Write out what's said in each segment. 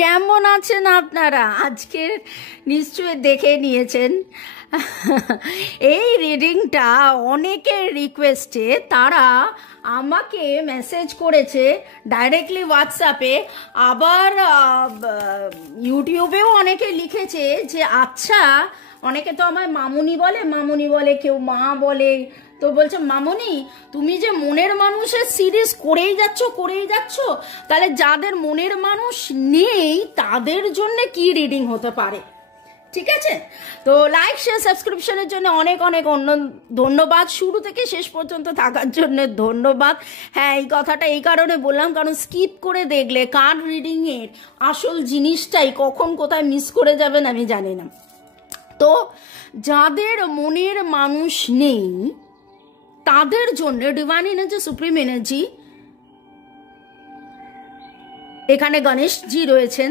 কেমন আছেন আপনারা? আজকে নিশ্চয়ই দেখে নিয়েছেন এই রিডিংটা অনেকের রিকোয়েস্টে তারা আমাকে মেসেজ করেছে ডাইরেক্টলি হোয়াটসঅ্যাপে, আবার ইউটিউবেও অনেকে লিখেছে যে আচ্ছা, অনেকে তো আমায় মামুনি বলে, কেউ মা বলে। তো বলছে মামুনি, তুমি যে মনের মানুষের সিরিজ করেই যাচ্ছ, তাহলে যাদের মনের মানুষ নেই তাদের জন্য কি রিডিং হতে পারে? ঠিক আছে, তো লাইক শেয়ার সাবস্ক্রিপশনের জন্য অনেক অনেক ধন্যবাদ, শুরু থেকে শেষ পর্যন্ত থাকার জন্য ধন্যবাদ। হ্যাঁ, এই কথাটা এই কারণে বললাম কারণ স্কিপ করে দেখলে কার্ড রিডিংয়ের আসল জিনিসটাই কখন কোথায় মিস করে যাবেন আমি জানি না। তো যাদের মনের মানুষ নেই তাদের জন্য ডিভাইন এনার্জি, সুপ্রিম এনার্জি, এখানে গণেশজি রয়েছেন,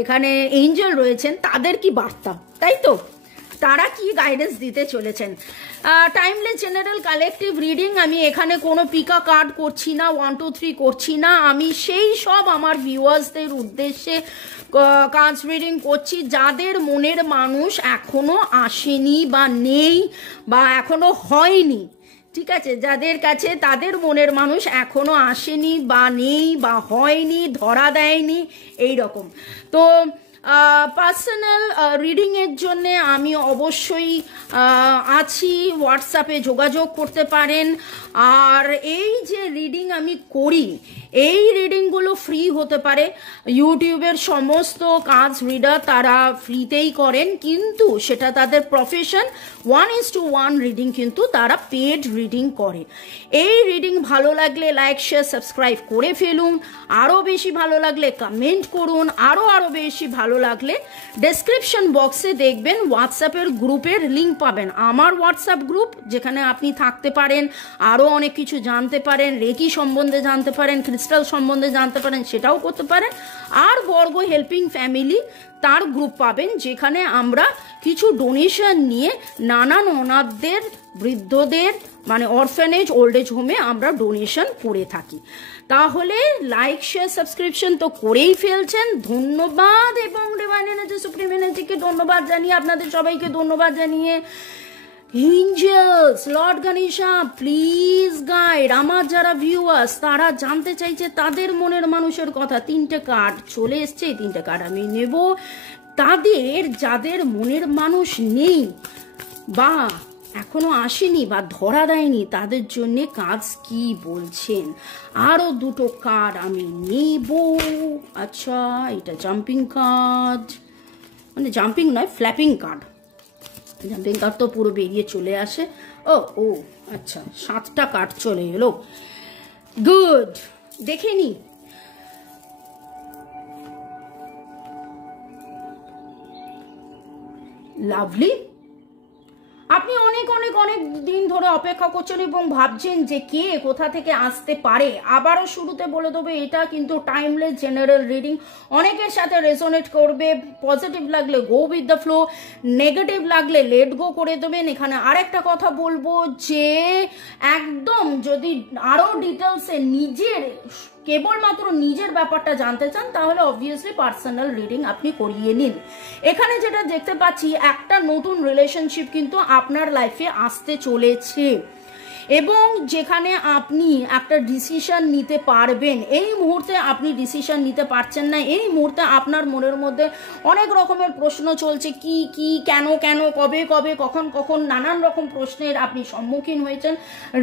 এখানে এঞ্জেল রয়েছেন, তাদের কি বার্তা, তাই তো তারা কি গাইডেন্স দিতে চলেছেন। টাইমলেস জেনারেল কালেকটিভ রিডিং, আমি এখানে কোনো পিকা কার্ড করছি না, 1 2 3 করছি না, আমি সেই সব আমার ভিউয়ার্সদের উদ্দেশ্যে কাজ রিডিং করছি যাদের মনের মানুষ এখনো আসেনি বা নেই বা এখনো হয়নি। ঠিক আছে, যাদের কাছে তাদের মনের মানুষ এখনো আসেনি বা নেই বা হয়নি, ধরা দেয়নি, এই রকম। তো পার্সোনাল রিডিংয়ের জন্যে আমি অবশ্যই আছি, হোয়াটসঅ্যাপে যোগাযোগ করতে পারেন। আর এই যে রিডিং আমি করি, এই রিডিংগুলো ফ্রি হতে পারে। ইউটিউবের সমস্ত কাজ রিডার তারা ফ্রিতেই করেন, কিন্তু সেটা তাদের প্রফেশন। 1:1 রিডিং কিন্তু তারা পেড রিডিং করে। এই রিডিং ভালো লাগলে লাইক শেয়ার সাবস্ক্রাইব করে ফেলুন, আরও বেশি ভালো লাগলে কমেন্ট করুন, আরও বেশি ভালো লাগলে ডেসক্রিপশন বক্সে দেখবেন হোয়াটসঅ্যাপের গ্রুপের লিঙ্ক পাবেন, আমার হোয়াটসঅ্যাপ গ্রুপ, যেখানে আপনি থাকতে পারেন, আরও অনেক কিছু জানতে পারেন, রেকি সম্বন্ধে জানতে পারেন, ক্রিস্টাল সম্বন্ধে জানতে পারেন, সেটাও করতে পারেন। আর বর্গ হেল্পিং ফ্যামিলি তার গ্রুপ পাবেন, যেখানে আমরা কিছু ডোনেশন নিয়ে নানান অনাথদের, বৃদ্ধদের, মানে অরফেনেজ, ওল্ড এজ হোমে আমরা ডোনেশন করে থাকি। তাহলে লাইক শেয়ার সাবস্ক্রিপশন তো করেই ফেলছেন, ধন্যবাদ। এবং ডিভাইন এনার্জি, সুপ্রিম এনার্জিকে ধন্যবাদ জানিয়ে, আপনাদের সবাইকে ধন্যবাদ জানিয়ে, angels, lord Ganesha, please guide আমার যারা ভিউয়ার্স তারা জানতে চাইছে তাদের মনের মানুষের কথা। 3টে কার্ড চলে এসছে, এই 3টে কার্ড আমি নেব। তাদের যাদের মনের মানুষ নেই বা এখনো আসেনি বা ধরা দেয়নি তাদের জন্য কাজ কি বলছেন। আরো 2টো কার্ড আমি নেব। আচ্ছা, এটা জাম্পিং কার্ড, মানে জাম্পিং নয়, ফ্ল্যাপিং কার্ড। জাম্পিং কার্ড তো পুরো বেরিয়ে চলে আসে। ও আচ্ছা, 7টা কার্ড চলে এলো, গুড। দেখে নি, লাভলি। আপনি অনেক অনেক অনেক দিন ধরে অপেক্ষা করছেন এবং ভাবছেন যে কে কোথা থেকে আসতে পারে। আবারও শুরুতে বলে দেবো, এটা কিন্তু টাইমলেস জেনারেল রিডিং, অনেকের সাথে রেজোনেট করবে। পজিটিভ লাগলে go with the flow, negative লাগলে লেট গো করে দেবেন। এখানে আরেকটা কথা বলবো যে একদম যদি আরো ডিটেলসে নিজের, কেবলমাত্র নিজের ব্যাপারটা জানতে চান তাহলে অবভিয়াসলি পার্সোনাল রিডিং আপনি করিয়ে নিন। এখানে যেটা দেখতে পাচ্ছি, একটা নতুন রিলেশনশিপ কিন্তু আপনার লাইফে আসতে চলেছে এবং যেখানে আপনি একটা ডিসিশন নিতে পারবেন। এই মুহূর্তে আপনি ডিসিশন নিতে পারছেন না, এই মুহূর্তে আপনার মনের মধ্যে অনেক রকমের প্রশ্ন চলছে, কি কেন কবে কখন নানান রকম প্রশ্নের আপনি সম্মুখীন হয়েছেন।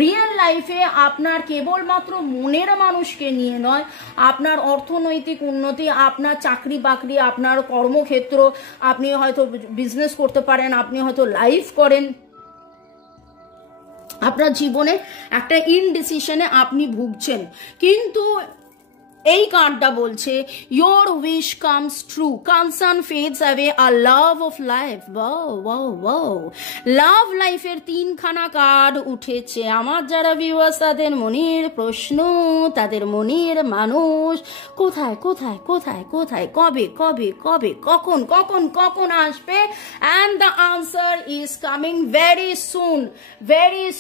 রিয়েল লাইফে আপনার কেবলমাত্র মনের মানুষকে নিয়ে নয়, আপনার অর্থনৈতিক উন্নতি, আপনার চাকরি বাকরি, আপনার কর্মক্ষেত্র, আপনি হয়তো বিজনেস করতে পারেন, আপনি হয়তো লাইফ করেন, আপনার জীবনে একটা ইনডিসিশনে আপনি ভুগছেন। কিন্তু এই কার্ডটা বলছে your wish comes true, concern fades away, a love of life. wow লাভ লাইফের 3খানা কার্ড উঠেছে। আমার যারা ভিউয়ার্স তাদের মনের প্রশ্ন, তাদের মনের মানুষ কোথায় কবে কখন আসবে, and the answer is coming very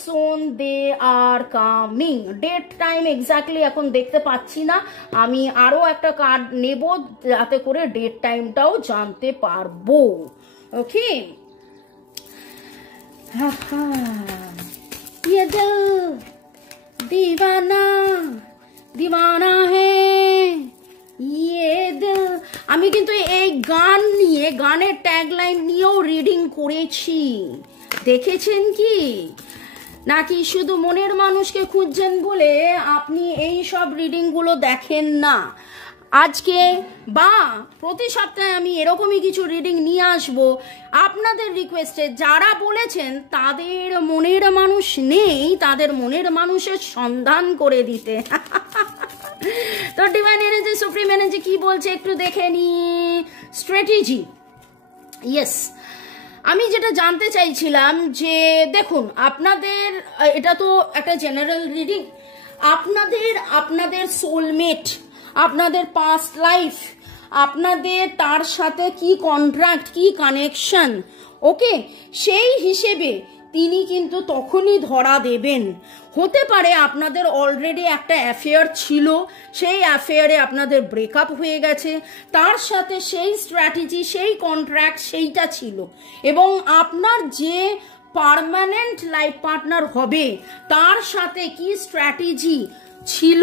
soon they are coming. Date time exactly এখন দেখতে পাচ্ছি না, আমি আরও একটা কার্ড নেব যাতে করে ডেট টাইমটাও জানতে পারবো। ওকে, ये दिल दीवाना दीवाना है ये दिल। আমি কিন্তু এই গান নিয়ে, গানের ট্যাগলাইন নিয়েও রিডিং করেছি, দেখেছেন কি? নাকি শুধু মনের মানুষকে খুঁজছেন বলে আপনি এই সব রিডিংগুলো দেখেন না? আজকে বা প্রতি সপ্তাহে আমি এরকমই কিছু রিডিং নিয়ে আসব আপনাদের রিকোয়েস্টে। যারা বলেছেন তাদের মনের মানুষ নেই, তাদের মনের মানুষের সন্ধান করে দিতে। তো ডিভাইন এনার্জি, সুপ্রিম এনার্জি কি বলছে একটু দেখে নি। Strategy, yes. আমি যেটা জানতে চাইছিলাম যে দেখুন, আপনাদের এটা তো একটা জেনারেল রিডিং, আপনাদের সোলমেট, আপনাদের পাস্ট লাইফ, আপনাদের তার সাথে কি কন্ট্রাক্ট, কি কানেকশন, ওকে, সেই হিসেবে তিনি কিন্তু তখনই ধরা দেবেন। হতে পারে আপনাদের অলরেডি একটা অ্যাফেয়ার ছিল, সেই অ্যাফেয়ারে আপনাদের ব্রেকআপ হয়ে গেছে, তার সাথে সেই স্ট্র্যাটেজি, সেই কন্ট্রাক্ট সেইটা ছিল, এবং আপনার যে পার্মানেন্ট লাইফ পার্টনার হবে তার সাথে কি স্ট্র্যাটেজি ছিল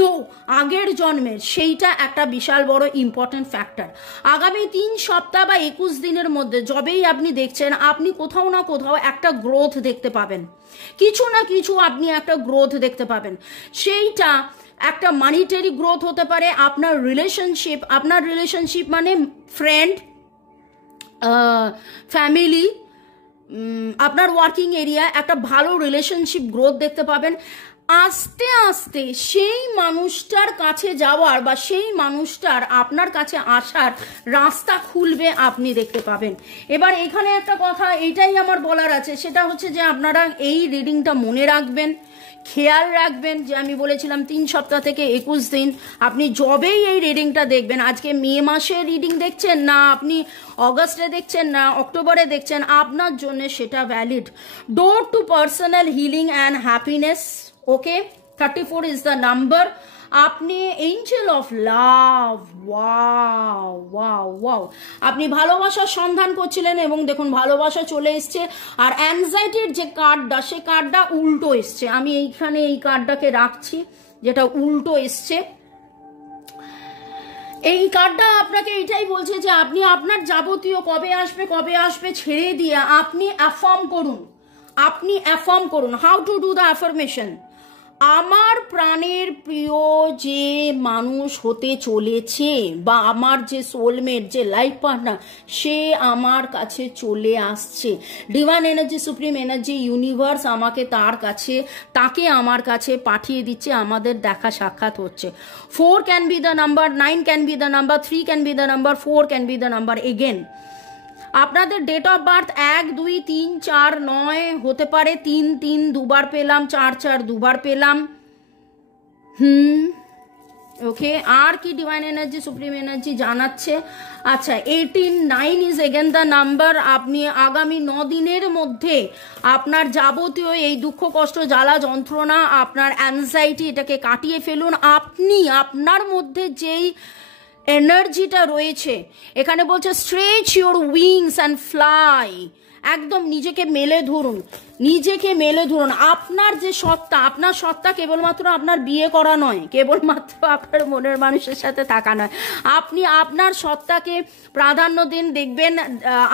আগের জন্মের, সেইটা একটা বিশাল বড় ইম্পর্টেন্ট ফ্যাক্টর। আগামী 3 সপ্তাহ বা 21 দিনের মধ্যে যবেই আপনি দেখছেন, আপনি কোথাও না কোথাও একটা গ্রোথ দেখতে পাবেন, কিছু না কিছু আপনি একটা গ্রোথ দেখতে পাবেন। সেইটা একটা মানিটারি গ্রোথ হতে পারে, আপনার রিলেশনশিপ মানে ফ্রেন্ড, ফ্যামিলি, আপনার ওয়ার্কিং এরিয়া, একটা ভালো রিলেশনশিপ গ্রোথ দেখতে পাবেন। আস্তে আস্তে সেই মানুষটার কাছে যাওয়ার বা সেই মানুষটার আপনার কাছে আসার রাস্তা খুলবে, আপনি দেখতে পাবেন। এবার এখানে একটা কথা এইটাই আমার বলার আছে, সেটা হচ্ছে যে আপনারা এই রিডিংটা মনে রাখবেন, খেয়াল রাখবেন যে আমি বলেছিলাম 3 সপ্তাহ থেকে 21 দিন। আপনি যবেই এই রিডিংটা দেখবেন, আজকে মে মাসে রিডিং দেখছেন না, আপনি অগস্টে দেখছেন না, অক্টোবরে দেখছেন, আপনার জন্য সেটা valid. Door to personal healing and happiness, okay, 34 is the number. আপনি angel of love, wow wow wow, আপনি ভালোবাসার সন্ধান করছিলেন এবং দেখুন ভালোবাসা চলে এসছে। আর অ্যাংজাইটির যে কার্ডটা, সে কার্ডটা উল্টো এসছে। আমি এইখানে এই কার্ডটাকে রাখছি যেটা উল্টো এসছে। এই কার্ডটা আপনাকে এইটাই বলছে যে আপনি আপনার যাবতীয় কবে আসবে ছেড়ে দিয়ে আপনি অ্যাফার্ম করুন। How to do the affirmation? আমার প্রাণের প্রিয় যে মানুষ হতে চলেছে বা আমার যে সোলমেট, যে লাইফ পার্টনার, সে আমার কাছে চলে আসছে। Divine energy, supreme energy, universe তাকে আমার কাছে পাঠিয়ে দিচ্ছে, আমাদের দেখা সাক্ষাৎ হচ্ছে। 4 can be the number, 9 can be the number, 3 can be the number, 4 can be the number. Again আপনাদের ডেট অফ বার্থ 1, 2, 3, 4, 9 হতে পারে, 3, 3 দুবার পেলাম, 4, 4 দুবার পেলাম। ওকে, আর কি ডিভাইন এনার্জি, সুপ্রিম এনার্জি জানাচ্ছে? আচ্ছা, 18, 9 ইজ এগেন দ্য নাম্বার। আপনি আগামী 9 দিনের মধ্যে আপনার যাবতীয় এই দুঃখ, কষ্ট, জ্বালা, যন্ত্রণা, আপনার অ্যাংজাইটি, এটাকে কাটিয়ে ফেলুন। আপনি আপনার মধ্যে যেই এনার্জিটা রয়েছে, এখানে বলছে stretch your wings and fly, একদম নিজেকে মেলে ধরুন। আপনার যে সত্তা, আপনার সত্তা কেবলমাত্র আপনার বিয়ে করা নয়, কেবলমাত্র আপনার মনের মানুষের সাথে থাকা নয়। আপনি আপনার সত্তাকে প্রাধান্য দিন, দেখবেন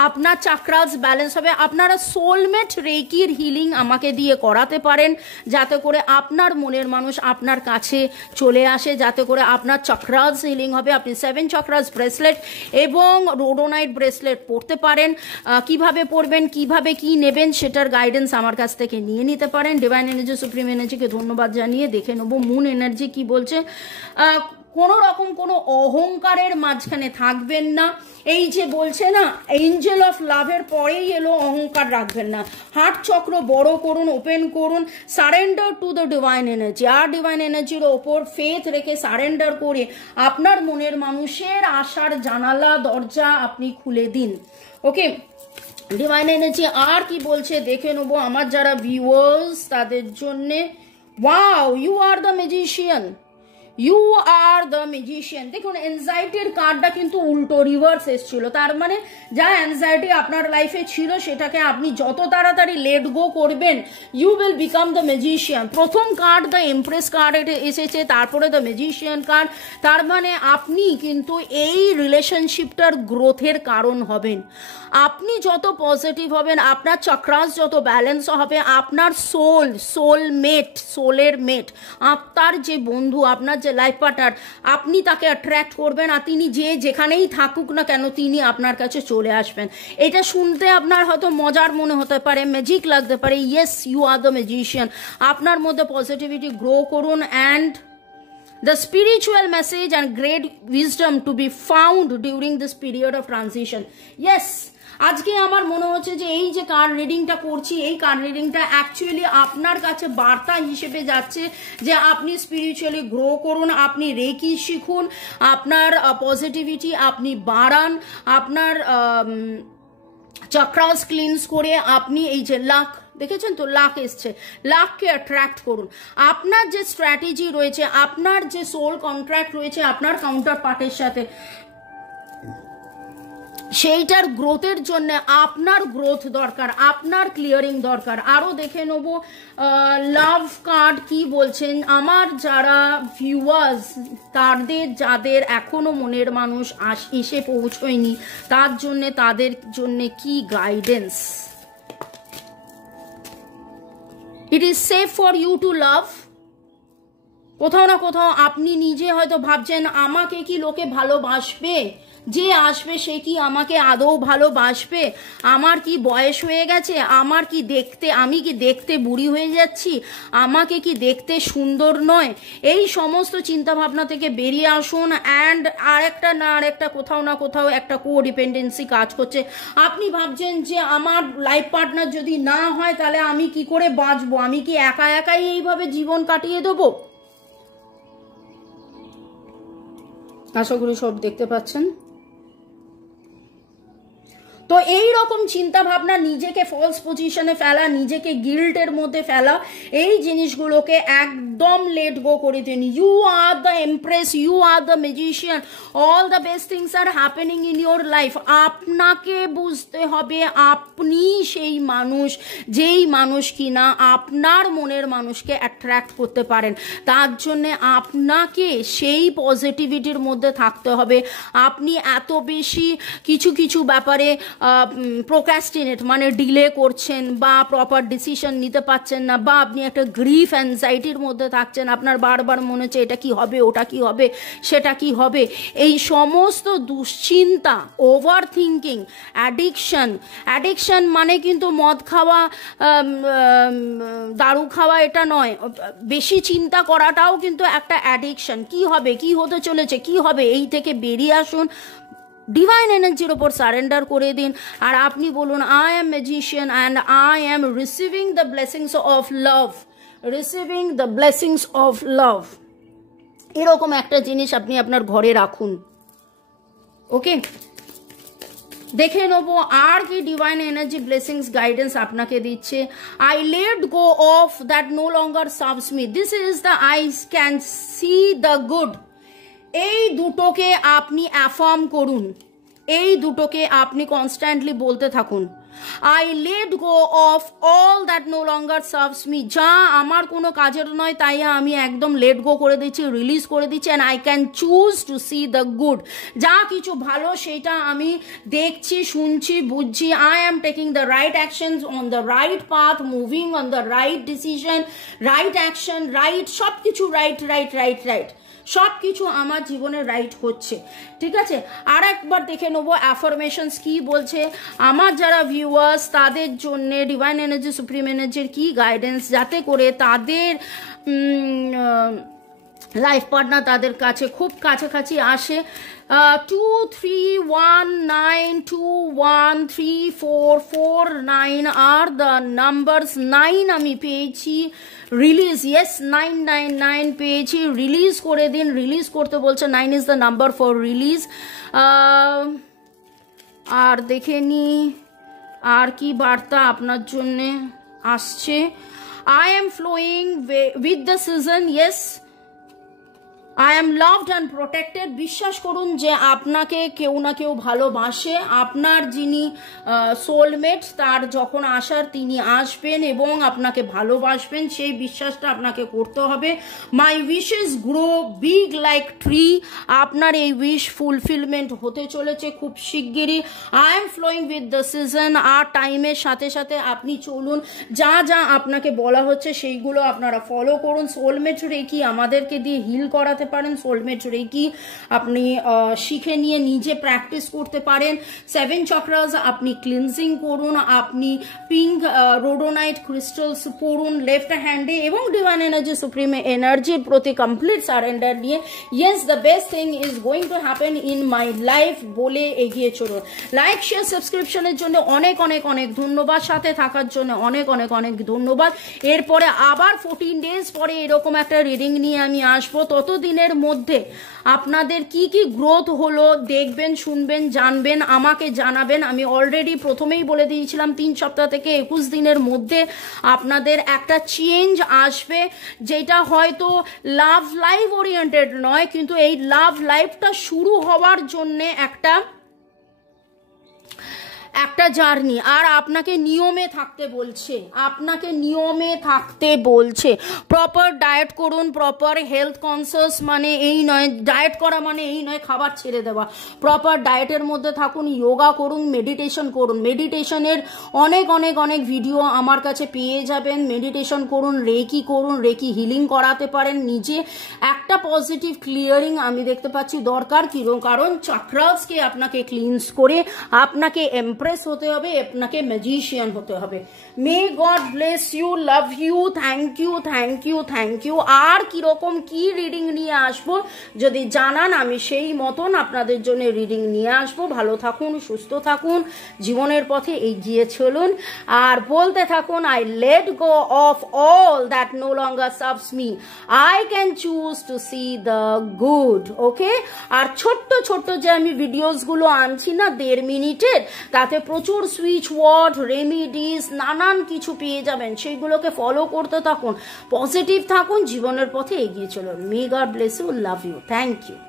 আপনার চাক্রাস ব্যালেন্স হবে। আপনারা সোলমেট রেকির হিলিং আমাকে দিয়ে করাতে পারেন, যাতে করে আপনার মনের মানুষ আপনার কাছে চলে আসে, যাতে করে আপনার চাক্রাস হিলিং হবে। আপনি 7 চাক্রাস ব্রেসলেট এবং রোডোনাইট ব্রেসলেট পরতে পারেন। কিভাবে পরবেন, কিভাবে কি নেবেন, সেটার গাইডেন্স আমার কাছ থেকে নিয়ে নিতে পারেন। ডিভাইন এনার্জি, সুপ্রিম এনার্জিকে ধন্যবাদ জানিয়ে দেখে নেব মুন এনার্জি কি বলছে। কোনো রকম কোনো অহংকারের মাঝখানে থাকবেন না। এই যে বলছে না, এঞ্জেল অফ লাভের পরেই এলো অহংকার রাখবেন না। হার্ট চক্র বড় করুন, ওপেন করুন, surrender to the divine energy. আর ডিভাইন এনার্জির ওপর ফেথ রেখে সারেন্ডার করে আপনার মনের মানুষের আশার জানালা, দরজা আপনি খুলে দিন। ওকে, ডিভাইন এনার্জি আর কি বলছে দেখে নেবো আমার যারা ভিউয়ার্স তাদের জন্যে। Wow, you are the magician, you are the magician. দেখুন এনজাইটির কার্ডটা কিন্তু উল্টো রিভার্স এসেছিল, তার মানে যা অ্যাংজাইটি আপনার লাইফে ছিল সেটাকে আপনি যত তাড়াতাড়ি লেট গো করবেন, you will become the magician. প্রথম কার্ড দ্য এমপ্রেস কার্ড এসেছে, তারপরে দ্য ম্যাজিশিয়ান কার্ড, তার মানে আপনি কিন্তু এই রিলেশনশিপটার গ্রোথের কারণ হবেন। আপনি যত পজিটিভ হবেন, আপনার চক্রাস যত ব্যালেন্স হবে, আপনার সোলের মেট, আপনার যে বন্ধু, আপনার যে লাইফ পার্টনার, আপনি তাকে অ্যাট্রাক্ট করবেন, আর তিনি যেখানেই থাকুক না কেন তিনি আপনার কাছে চলে আসবেন। এটা শুনতে আপনার হয়তো মজার মনে হতে পারে, ম্যাজিক লাগতে পারে, yes you are the magician. আপনার মধ্যে পজিটিভিটি গ্রো করুন, and the spiritual message and great wisdom to be found during this period of transition. Yes, আজকে আমার মনে হচ্ছে যে এই যে কার্ড রিডিংটা করছি, এই কার্ড রিডিংটা অ্যাকচুয়ালি আপনার কাছে বার্তা হিসেবে যাচ্ছে যে আপনি স্পিরিচুয়ালি গ্রো করুন, আপনি রেকি শিখুন, আপনার পজিটিভিটি আপনি বাড়ান, আপনার চক্রাস ক্লিনস করে আপনি এই যে লাক, দেখেছেন তো লাক এসছে, লাককে অ্যাট্রাক্ট করুন। আপনার যে স্ট্র্যাটেজি রয়েছে, আপনার যে সোল কন্ট্রাক্ট রয়েছে আপনার কাউন্টার পার্টের সাথে, সেইটার গ্রোথের জন্য আপনার গ্রোথ দরকার, আপনার ক্লিয়ারিং দরকার। আরও দেখে নেব লাভ কার্ড কি বলছেন। আমার যারা ভিউয়ার্স, যাদের এখনো মনের মানুষ এসে পৌঁছয়নি, তাদের জন্য কি guidance. It is safe for you to love. কোথাও না কোথাও আপনি নিজে হয়তো ভাবছেন আমাকে কি লোকে ভালোবাসবে, যে আসবে সে কি আমাকে আদৌ ভালোবাসবে, আমার কি বয়স হয়ে গেছে, আমি কি দেখতে বুড়ি হয়ে যাচ্ছি, আমাকে কি দেখতে সুন্দর নয়। এই সমস্ত চিন্তা ভাবনা থেকে বেরিয়ে আসুন, অ্যান্ড আরেকটা কোথাও না কোথাও একটা কোডিপেন্ডেন্সি কাজ করছে। আপনি ভাবছেন যে আমার লাইফ পার্টনার যদি না হয় তাহলে আমি কি করে বাঁচবো, আমি কি একাই এইভাবে জীবন কাটিয়ে দেবো। আশা করি সব দেখতে পাচ্ছেন। তো এই রকম চিন্তা ভাবনা, নিজেকে ফলস পজিশনে ফেলা, নিজেকে গিল্টের মধ্যে ফেলা, এই জিনিসগুলোকে একদম লেট গো করে দিন। You are the empress, you are the magician, all the best things are happening in your life. আপনাকে বুঝতে হবে আপনি সেই মানুষ, যেই মানুষ কিনা আপনার মনের মানুষকে অ্যাট্রাক্ট করতে পারেন। তার জন্যে আপনাকে সেই পজিটিভিটির মধ্যে থাকতে হবে। আপনি এত বেশি কিছু ব্যাপারে প্রোক্রাস্টিনেট মানে ডিলে করছেন, বা প্রপার ডিসিশন নিতে পারছেন না, বা আপনি একটা গ্রিফ অ্যাংজাইটির মধ্যে থাকছেন, আপনার বারবার মনে হচ্ছে এটা কি হবে, ওটা কি হবে, সেটা কি হবে। এই সমস্ত দুশ্চিন্তা, ওভার থিঙ্কিং, অ্যাডিকশন মানে কিন্তু মদ খাওয়া, দারু খাওয়া এটা নয়, বেশি চিন্তা করাটাও কিন্তু একটা অ্যাডিকশন। কি হবে, কি হতে চলেছে, কি হবে, এই থেকে বেরিয়ে আসুন, ডিভাইন এনার্জির ওপর সারেন্ডার করে দিন, আর আপনি বলুন I am magician and I am receiving the blessings of love, receiving the blessings of love. এরকম একটা জিনিস আপনি আপনার ঘরে রাখুন। ওকে, দেখে নেবো আর কি ডিভাইন এনার্জি ব্লেসিংস গাইডেন্স আপনাকে দিচ্ছে। I let go of that no longer serves me, this is the I can see the good. এই দুটোকে আপনি অ্যাফার্ম করুন, এই দুটোকে আপনি কনস্ট্যান্টলি বলতে থাকুন। I let go of all that no longer serves me, যা আমার কোনো কাজের নয় তাই আমি একদম লেট গো করে দিচ্ছি, রিলিজ করে দিচ্ছি। And I can choose to see the good, যা কিছু ভালো সেটা আমি দেখছি, শুনছি, বুঝছি। I am taking the right actions on the right path, moving on the right decision, right action, right সব কিছু, রাইট সব কিছু আমার জীবনে রাইট হচ্ছে। ঠিক আছে, আর একবার দেখে নেবো অ্যাফার্মেশনস কি বলছে আমার যারা ভিউয়ার্স, তাদের জন্য ডিভাইন এনার্জি, সুপ্রিম এনার্জির কি গাইডেন্স, যাতে করে তাদের লাইফ পার্টনার তাদের কাছে খুব কাছাকাছি আসে। 2319213449 আর দ্য নাম্বারস। 9 আমি পেয়েছি, রিলিজ, ইয়েস 999 পেয়েছি, রিলিজ করে দিন, রিলিজ করতে বলছে। 9 is the number for release. আর দেখে নি আর কি বার্তা আপনার জন্যে আসছে। I am flowing with the season, yes I am loved and protected. বিশ্বাস করুন যে আপনাকে কেউ না কেউ ভালোবাসে, আপনার যিনি সোলমেট তার যখন আসার তিনি আসবেন এবং আপনাকে ভালোবাসবেন, সেই বিশ্বাসটা আপনাকে করতে হবে। My wishes grow big like tree. আপনার এই উইশ ফুলফিলমেন্ট হতে চলেছে খুব শিগগিরই। I am flowing with the season. আর টাইমের সাথে সাথে আপনি চলুন, যা যা আপনাকে বলা হচ্ছে সেইগুলো আপনারা ফলো করুন। সোলমেট রেকি আমাদেরকে দিয়ে হিল করাতে পারেন, সোলমেট রেকি আপনি শিখে নিয়ে নিজে প্র্যাকটিস করতে পারেন। 7 চক্রাস আপনি ক্লিনজিং করুন, আপনি পিঙ্ক রোডোনাইট ক্রিস্টালস পড়ুন লেফট হ্যান্ডে এবং ডিভাইন এনার্জি সুপ্রিম এনার্জির প্রতি কমপ্লিট সারেন্ডার নিয়ে yes the best thing is going to happen in my life বলে এগিয়ে চলুন। লাইক শেয়ার সাবস্ক্রিপশনের জন্য অনেক অনেক অনেক ধন্যবাদ, সাথে থাকার জন্য অনেক অনেক অনেক ধন্যবাদ। এরপরে আবার 14 ডেজ পরে এরকম একটা রিডিং নিয়ে আমি আসবো। ততদিনের মধ্যে আপনাদের কি কি গ্রোথ হলো দেখবেন, শুনবেন, জানবেন, আমাকে জানাবেন। আমি অলরেডি প্রথমেই বলে দিয়েছিলাম 3 সপ্তাহ থেকে 21 দিনের মধ্যে আপনাদের একটা চেঞ্জ আসবে, যেটা হয়তো লাভ লাইফ ওরিয়েন্টেড নয়, কিন্তু এই লাভ লাইফটা শুরু হওয়ার জন্যে একটা জার্নি। আর আপনাকে নিয়মে থাকতে বলছে, আপনাকে নিয়মে থাকতে বলছে। প্রপার ডায়েট করুন, প্রপার হেলথ কনসিয়াস মানে এই নয়, ডায়েট করা মানে এই নয় খাবার ছেড়ে দেওয়া। প্রপার ডায়েটের মধ্যে থাকুন, যোগা করুন, মেডিটেশন করুন। মেডিটেশনের অনেক অনেক অনেক ভিডিও আমার কাছে পেয়ে যাবেন। মেডিটেশন করুন, রেকি হিলিং করাতে পারেন নিজে। একটা পজিটিভ ক্লিয়ারিং আমি দেখতে পাচ্ছি দরকার, কারণ চাক্রাসকে আপনাকে ক্লিনস করে আপনাকে এমপ্রেস হতে হবে, আপনাকে ম্যাজিশিয়ান হতে হবে। May God bless you, love you, thank you, thank you, thank you. আর কিরকম কি রিডিং নিয়ে আসবো যদি জানান, আমি সেই মতন আপনাদের জন্য রিডিং নিয়ে আসবো। ভালো থাকুন, সুস্থ থাকুন, জীবনের পথে এগিয়ে চলুন আর বলতে থাকুন I let go of all that no longer serves me, I can choose to see the good. Okay, আর ছোট্ট ছোট্ট যে আমি ভিডিওসগুলো আনছি না 1.5 মিনিটের, তাতে প্রচুর সুইচ ওয়ার্ড, রেমিডিস, নানান কিছু পেয়ে যাবেন। সেইগুলোকে ফলো করতে থাকুন, পজিটিভ থাকুন, জীবনের পথে এগিয়ে চলুন। May God bless you, love you, thank you.